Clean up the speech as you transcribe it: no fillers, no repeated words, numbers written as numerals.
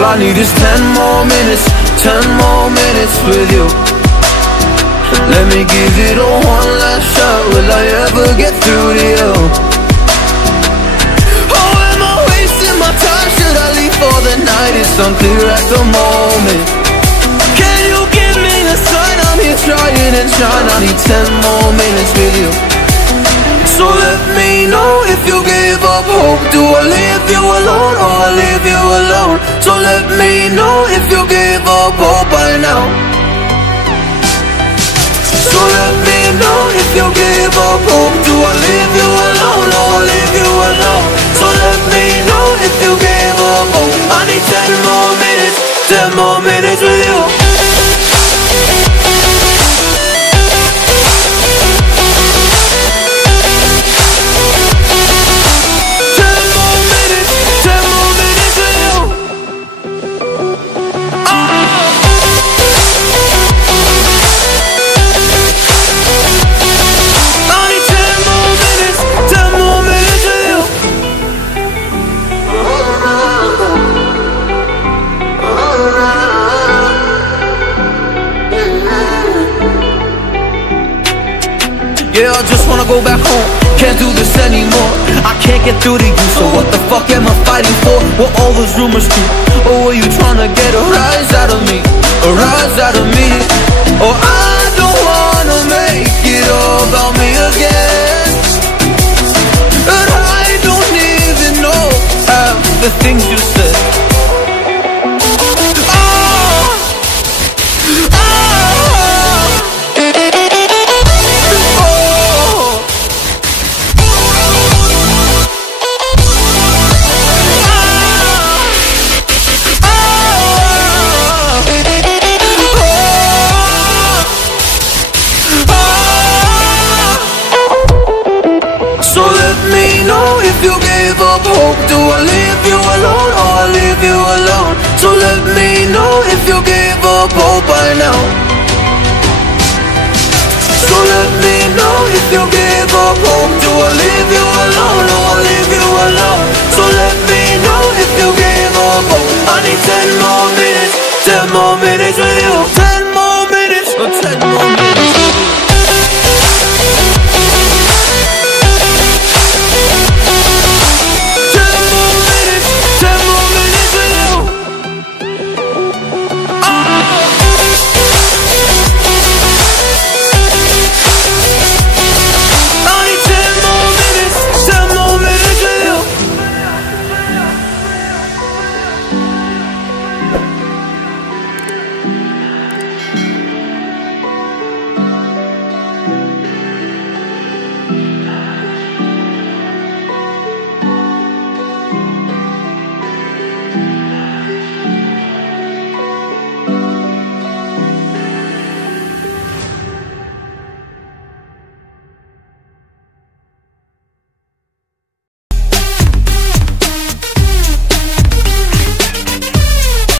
All I need is 10 more minutes, 10 more minutes with you. Let me give it a one last shot. Will I ever get through to you? Oh, am I wasting my time? Should I leave for the night? It's unclear at the moment. Can you give me a sign? I'm here trying and trying. I need 10 more minutes with you. So let me know if you give up hope. Do I leave you alone or I leave you alone? So let me know if you give up hope by now. So let me know if you give up hope. Do I leave you alone or I leave you alone? So let me know if you give up hope. I need 10 more minutes, 10 more minutes with you. Yeah, I just wanna go back home. Can't do this anymore. I can't get through to you, so what the fuck am I fighting for? What all those rumors do? Or were you trying to get a rise out of me? A rise out of me? Or I don't wanna make it all about me again. And I don't even know half the things you said. So let me know if you gave up hope. Do I leave you alone or I leave you alone? So let me know if you gave up hope by now. So let me know if you gave up hope. Do I leave you alone or I leave you alone? So let me know if you gave up hope. I need 10 more minutes, 10 more minutes with you.